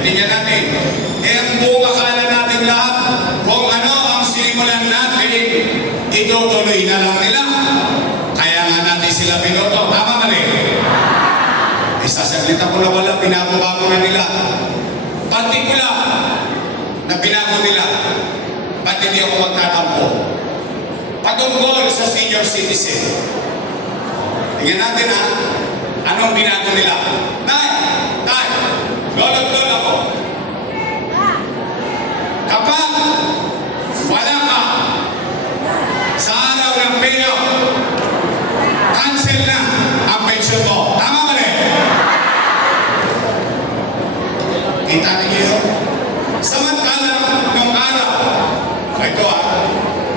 tingnan natin. Ang buong akala natin lahat, kung ano ang sinimulan natin, itutuloy na lang nila. Kaya nga natin sila binoto. Tama mali? Isasaglitan ko na wala, pinabago na nila. Partikular na binago nila. Ba't hindi ako magtatampo? Patungkol sa senior citizen. Tingnan natin ha, anong binago nila? Tay, lolo't lolo ako. Kapag wala ka sa araw ng payout, cancel na ang pension mo. Tama ba rin? Kita niyo? Samantalang nung araw, ito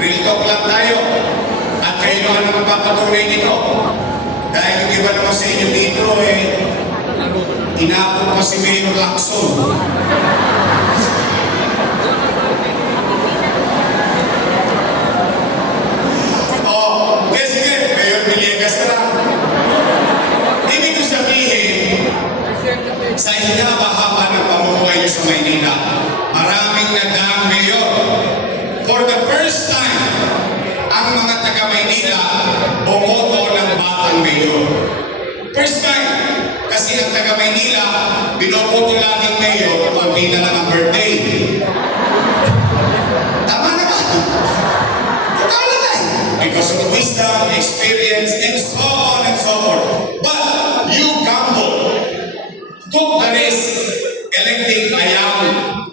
real talk lang tayo. At kayo naman ang magpapatunay nito. Dahil yung iba naman sa inyo dito, inapot pa si Mayor Lacson. Sige, Mayor Villegas na lang. Ibig ko sabihin, sa hinabahaba ng pamumuhay nyo sa Maynila, maraming nagdaang mayor. For the first time, ang mga taga-Maynila bumoto ng batang mayor. First time, kasi ang taga-Maynila, binoboto laging mayor pag may lang ang birthday. Tama na ba? Totoo na because of wisdom, experience, and so on and so forth. But you gamble. Took the risk, electing a young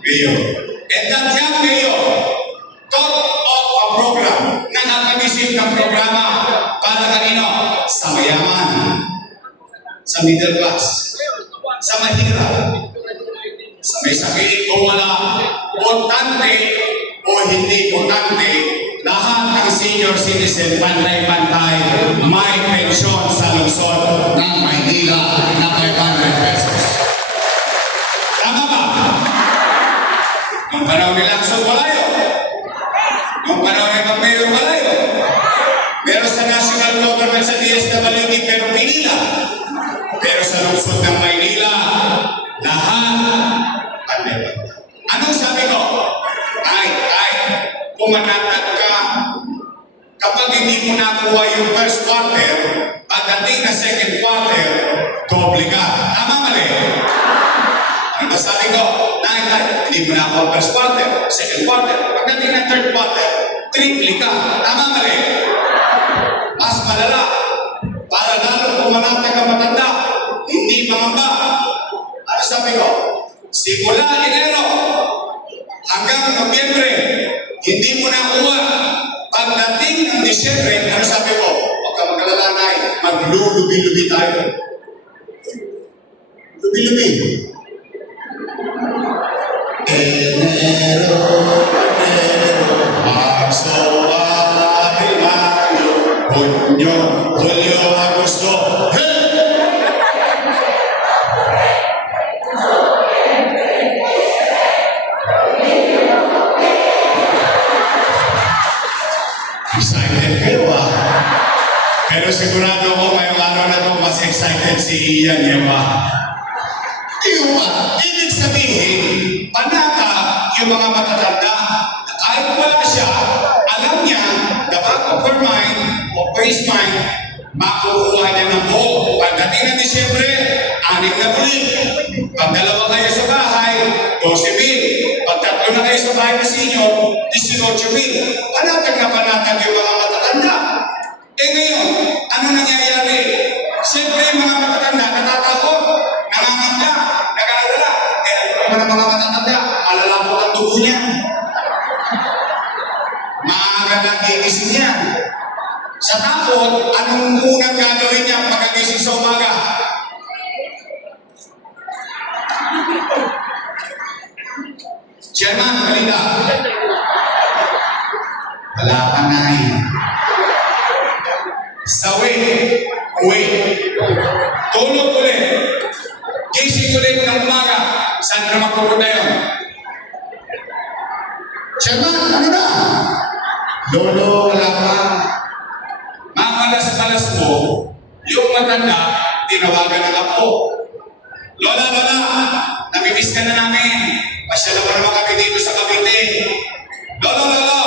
mayor. And that young mayor thought of a program, nakapag-isip ng programa para kanino? Sa mayaman, sa middle class, sa mahirap, sa may sakit o wala, importante o hindi importante, lahat ng senior citizen pantay-pantay may pensyon sa lungsod ng Maynila na 500 pesos. Tama ba? Nung panahon ni Lacson, walayo. Nung panahon ni Mayor, walayo. Pero sa national government sa DSWD, pero pinila. Pero sa lungsod ng Maynila, lahat pantay-pantay. Anong sabi ko? Kung manatag ka, kapag hindi mo nakuha yung first quarter, pagdating na second quarter, doble ka. Tama mali? Ano ba sabi ko? Hindi mo nakuha first quarter, second quarter, pagdating na third quarter, triple ka. Tama mali? Mas malala. Para lalo kung manatag ka matanda, hindi mangamba. Ano sabi ko? Simula Enero hanggang Nobyembre, hindi mo nakuha. Pagdating ng Disyembre, ano sabi ko? Huwag ka mag-alalay, maglulubi-lubi tayo. Lubi-lubi. Enero, Marso, Abril, Mayo, Junyo, Julio, Agosto. Excited kayo Pero sigurado ko ngayong araw na ito mas excited si Ian Yema. Ibig sabihin, panata yung mga matatanda. Kahit wala siya, alam niya, the back of her mind, of his mind, makukuha niya ng buo. Pagdating ng Disyembre, 6 na bulit. Pag 2 kayo sa bahay, 12,000. Pag 3 na kayo sa bahay na senior, 18,000. Panatag na panatag yung mga matatanda. Ngayon, ano nangyayari? Siyempre yung mga matatanda, natatakot, nangangamba, nag-aalala. Ano naman ang mga matatanda? Malalapot ang dugo niya. Maaga na gigising niya. Sa takot, anong unang gagawin niya pagkagising sa umaga? Chairman, halika. Wala pa na Sawi, tulog ulit. Gising ulit ng umaga. Saan na magpupunta yun? Chairman, ano na? Lolo, wala pa. Makalas-kalas mo, yung matanda, tinawagan ng apo. Lola, Lola, namimiss ka na namin. Pasyala mo naman kami dito sa Cavite. Lolo, Lolo,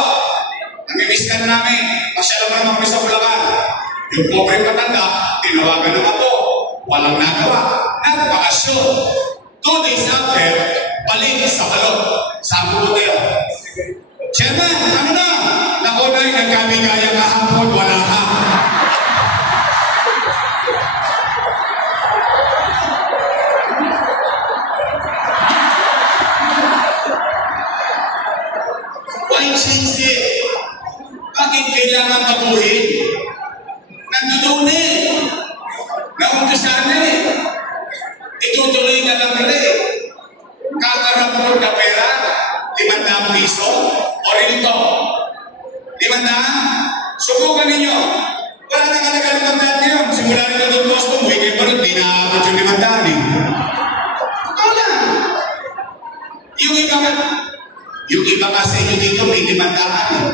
namimiss ka na namin. Pasyala mo naman kami sa Bulacan. Yung pobre matanda, tinawagan ng apo. Walang nagawa. Nagpakasyon. 2 days after, balik sa balot. Sabi ko tayo, Chairman, ano na? Naku na, nagkamigaya kahapon, wala ka. Why change it? Bakit kailangan baguhin? Nandoon eh. Naumpisahan na eh. Itutuloy na lang nila eh. Kakarapon na pera, 500 piso, o rinto. 500? Subukan ninyo. Wala na kalaga 500 ngayon. Simula nito doon Boston, weekend pa rin, di naabot yung 500 eh. Totoo lang. Yung iba kasi nyo dito, may 500 eh.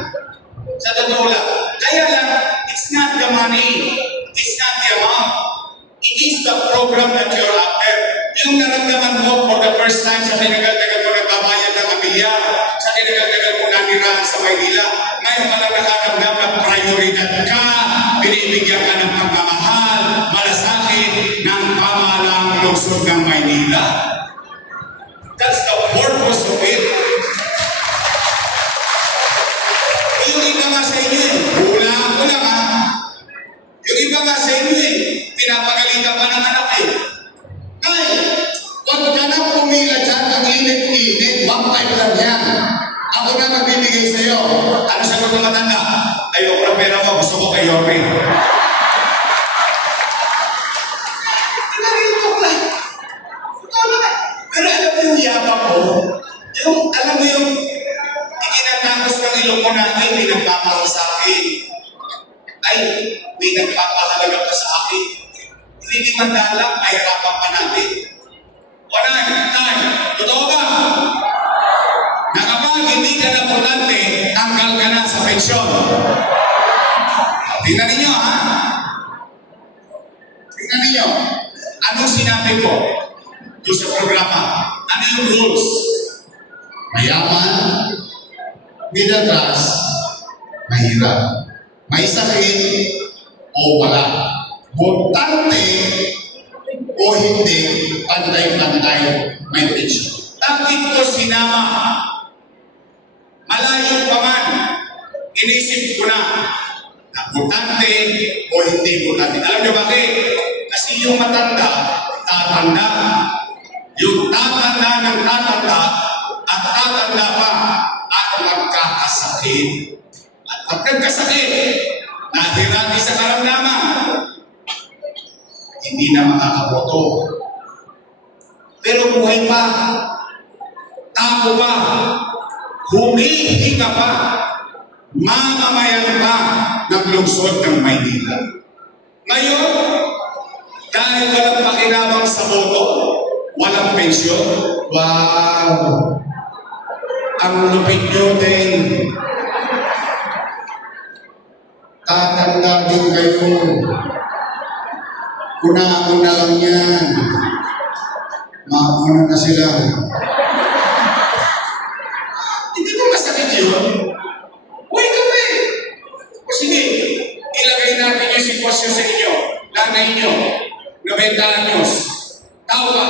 Sa totoo lang. Kaya lang, it's not the money. It's not the amount. It is the program that you're after. Yung naramdaman mo for the first time sa tinagal-tagal mo nagbabayad ng amilyar, sa tinagal-tagal mo nanirahan sa Maynila, ngayon ka lang nakaramdam na prioridad ka, binibigyan ka ng pagmamahal, malasakit ng pamahalang lungsod ng Maynila. That's the purpose of it. Yung iba nga sa inyo eh, ulang ha. Yung iba nga sa inyo eh, pinapagalitan pa ng anak eh. Ay, wag ka na pumila dyan, ang init-init, one time lang yan. Ako na magbibigay sa'yo. Ano sagot ng matanda? Ayoko na pera mo, gusto ko kay Yorme. Tinarito ko lang. Ito lang. Pero alam mo yung yabang mo, alam mo yung ikinatapos ng ilong mo na, ay, may nagpapahal sa akin. Ay, may nagpapahalaga pa sa akin. Hindi man lang, ay harapan pa natin. Wala, tay, totoo ba? Na kapag hindi ka na portante, tanggal ka na sa pensyon. Tingnan ninyo, ha? Tingnan ninyo. Anong sinabi ko doon sa programa? Ano yung rules? Mayaman, middle class, mahirap. May sakit o wala. Botante o hindi, pantay-pantay may pensyon. Bakit ko sinama? Malayo pa man, inisip ko na botante o hindi botante. Alam niyo bakit? Kasi yung matanda, tatanda. Yung tatanda ng tatanda at tatanda pa at magkakasakit. At pag nagkasakit, nahirati sa karamdaman, hindi na makakaboto. Pero buhay pa, tao pa, humihinga pa, mamamayan pa ng lungsod ng Maynila. Ngayon, dahil walang pakinabang sa boto, walang pensyon, wow! Ang lupit nyo din. Tatanda din kayo. Una-una lang yan. Mauna na sila. Hindi mo masakit yun? Wait ka pa eh. O sige, ilagay natin yung sitwasyon sa inyo. Nanay nyo, 90 anyos. Tao ka,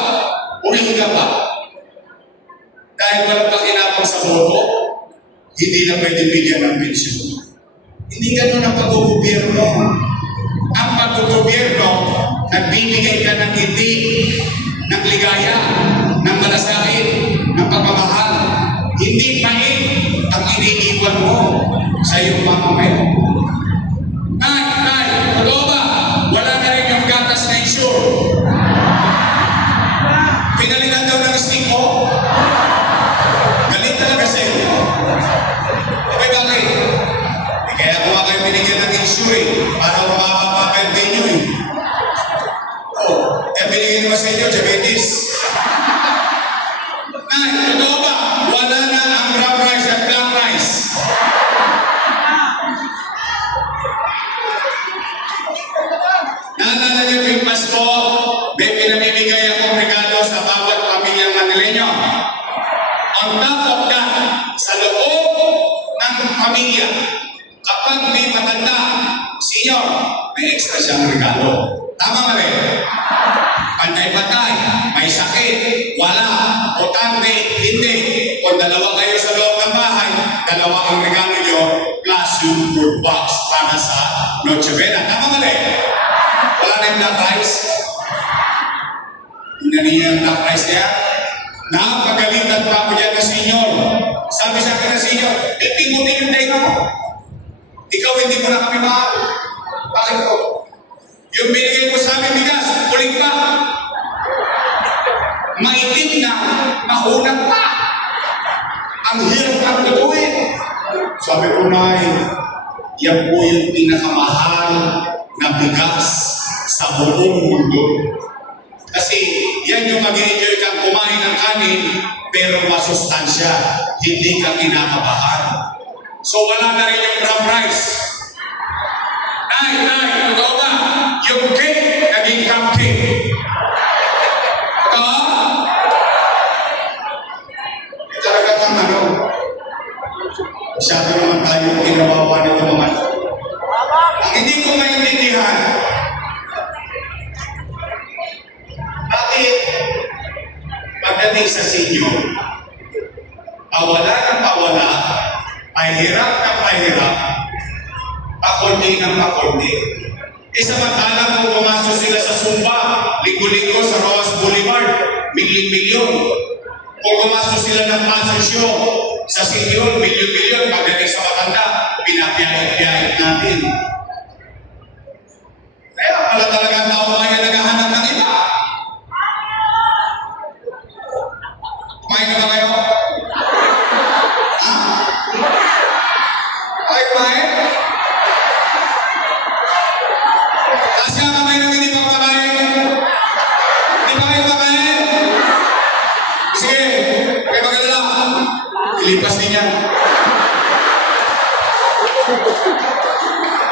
umihinga pa. Dahil walang pakinabang sa boto, hindi na pwede bigyan ng pensyon. Hindi ganun ang pag-gobyerno. Ang pag-gobyerno, nagbibigay ka ng ngiti, ng ligaya, ng malasakit, ng pagmamahal. Hindi pait ang iniiwan mo sa iyong mamamayan. Tay, totoo ba? Wala na rin yung gatas na insure. Pinalitan daw ng stick mo. Galit talaga sa inyo. Okay, bakit? Kaya kung ako yung binigyan ng insure para mapapapente nyo eh. Binigyan naman sa inyo, diabetes. Ay, totoo ba? Wala na ang brown rice at black rice. Naalala niyo yung Pasko, may pinamimigay akong regalo maging matanda, senior, may extra siyang regalo. Tama ba rin? Pantay-pantay, may sakit, wala, botante, hindi. Kung dalawa kayo sa loob ng bahay, dalawa ang regalo nyo, plus yung food box para sa Noche Buena. Tama ba rin? Wala na yung black rice? Hindi niya yung black rice niya? Napagalitan pa ako dyan na senior. Sabi sa akin na senior, ipingutin yung dahilan mo. Ikaw hindi mo na kami mahal. Bakit po? Yung binigay mo sa amin bigas, uling pa. Maitim na, mahunang pa. Ang hirap ang tutuin. Sabi ko, Nay, yan po yung pinakamahal na bigas sa buong mundo. Kasi yan yung mag-enjoy kang kumain ng kanin, pero masustansya, hindi ka kinakabahan. So wala na rin yung brown rice. Nay, totoo ba? Yung cake, naging cupcake. Totoo? Talaga kang ano, masyado naman tayong ginawawa nito mga. Ang hindi ko maintindihan, bakit pagdating sa senior, pawala ng pawala, pahirap ng pahirap, pakunti ng pakunti. Samantala kung pumasok sila sa Sumba, linggo-linggo sa Roas Boulevard, milyon-milyon. Kung pumasok sila ng pasensyo sa senior, milyon-milyon. Pagdating sa matanda, pinapiyahit-piyahit natin. Kaya pala talaga ang tao bayan naghahanap ng iba. Kumain na ba kayo? Ha? Ay, kumain? Taas nga kamay nang hindi pa kumakain. Hindi pa kayo kumakain? Sige, okay mag-alala. Ilipas din yan.